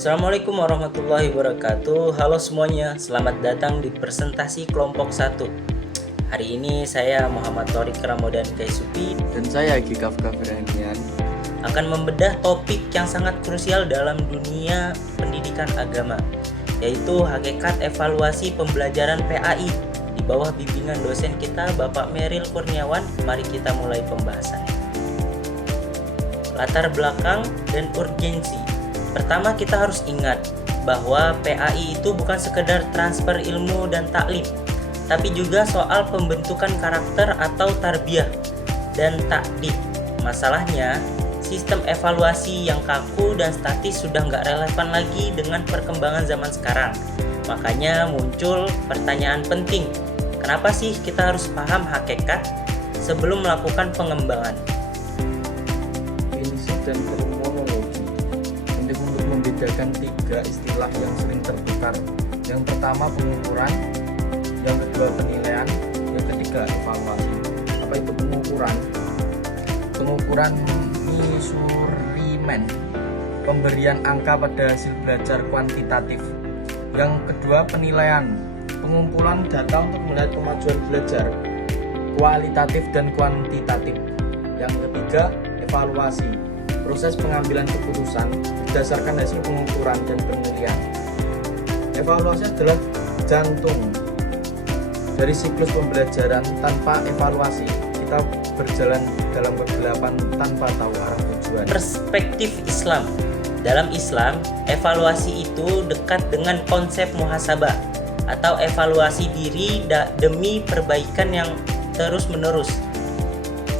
Assalamualaikum warahmatullahi wabarakatuh. Halo semuanya, selamat datang di presentasi kelompok 1. Hari ini saya Muhammad Thorik Ramadan Kaisupi dan saya Gikaf Kafiranian akan membedah topik yang sangat krusial dalam dunia pendidikan agama, yaitu hakikat evaluasi pembelajaran PAI di bawah bimbingan dosen kita Bapak Meril Kurniawan. Mari kita mulai pembahasannya. Latar belakang dan urgensi. Pertama, kita harus ingat bahwa PAI itu bukan sekedar transfer ilmu dan taklim, tapi juga soal pembentukan karakter atau tarbiyah dan takdik. Masalahnya, sistem evaluasi yang kaku dan statis sudah nggak relevan lagi dengan perkembangan zaman sekarang. Makanya muncul pertanyaan penting, kenapa sih kita harus paham hakikat sebelum melakukan pengembangan? Definisi dan terminologi untuk membedakan tiga istilah yang sering tertukar. Yang pertama pengukuran, yang kedua penilaian, yang ketiga evaluasi. Apa itu pengukuran? Pengukuran measurement, pemberian angka pada hasil belajar kuantitatif. Yang kedua penilaian, pengumpulan data untuk melihat kemajuan belajar kualitatif dan kuantitatif. Yang ketiga evaluasi, proses pengambilan keputusan berdasarkan hasil pengukuran dan penilaian. Evaluasi adalah jantung dari siklus pembelajaran. Tanpa evaluasi kita berjalan dalam kegelapan tanpa tahu arah tujuan. Perspektif Islam. Dalam Islam, evaluasi itu dekat dengan konsep muhasabah atau evaluasi diri demi perbaikan yang terus-menerus.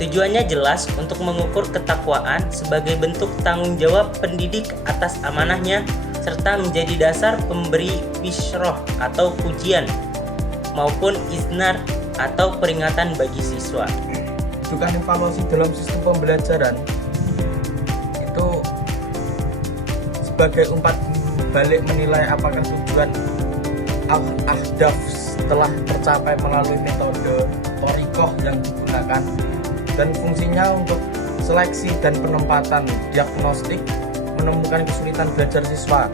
Tujuannya jelas untuk mengukur ketakwaan sebagai bentuk tanggung jawab pendidik atas amanahnya serta menjadi dasar pemberi bisyroh atau pujian maupun iznar atau peringatan bagi siswa. Rujukan evaluasi dalam sistem pembelajaran itu sebagai umpan balik menilai apakah tujuan ahdaf telah tercapai melalui metode thoriqah yang digunakan, dan fungsinya untuk seleksi dan penempatan diagnostik, menemukan kesulitan belajar siswa,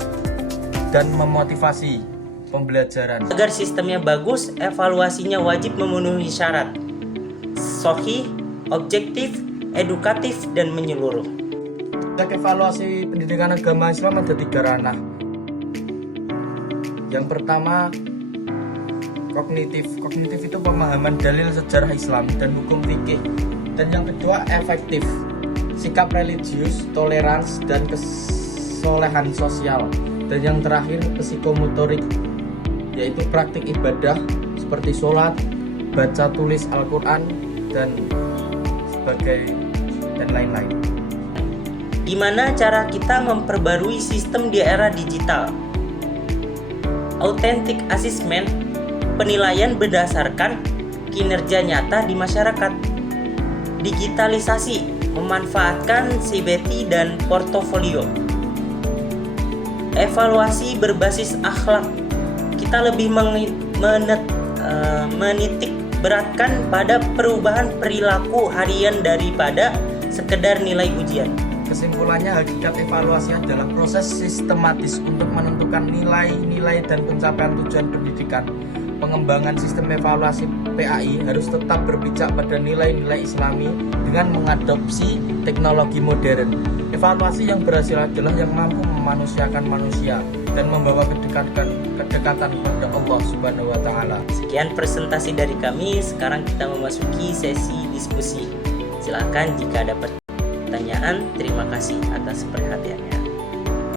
dan memotivasi pembelajaran. Agar sistemnya bagus, evaluasinya wajib memenuhi syarat sahih, objektif, edukatif, dan menyeluruh. Evaluasi pendidikan agama Islam ada tiga ranah. Yang pertama kognitif. Kognitif itu pemahaman dalil sejarah Islam dan hukum fikih. Dan yang kedua efektif, sikap religius, toleransi, dan kesolehan sosial. Dan yang terakhir psikomotorik, yaitu praktik ibadah seperti sholat, baca tulis Al-Quran, dan lain-lain. Gimana cara kita memperbarui sistem di era digital? Authentic assessment, penilaian berdasarkan kinerja nyata di masyarakat. Digitalisasi, memanfaatkan CBT dan portofolio. Evaluasi berbasis akhlak, kita lebih menitik beratkan pada perubahan perilaku harian daripada sekedar nilai ujian. Kesimpulannya, hakikat evaluasi adalah proses sistematis untuk menentukan nilai-nilai dan pencapaian tujuan pendidikan. Pengembangan sistem evaluasi PAI harus tetap berpijak pada nilai-nilai Islami dengan mengadopsi teknologi modern. Evaluasi yang berhasil adalah yang mampu memanusiakan manusia dan membawa kedekatan kepada Allah Subhanahu wa Ta'ala. Sekian presentasi dari kami. Sekarang kita memasuki sesi diskusi. Silakan jika ada pertanyaan. Terima kasih atas perhatiannya.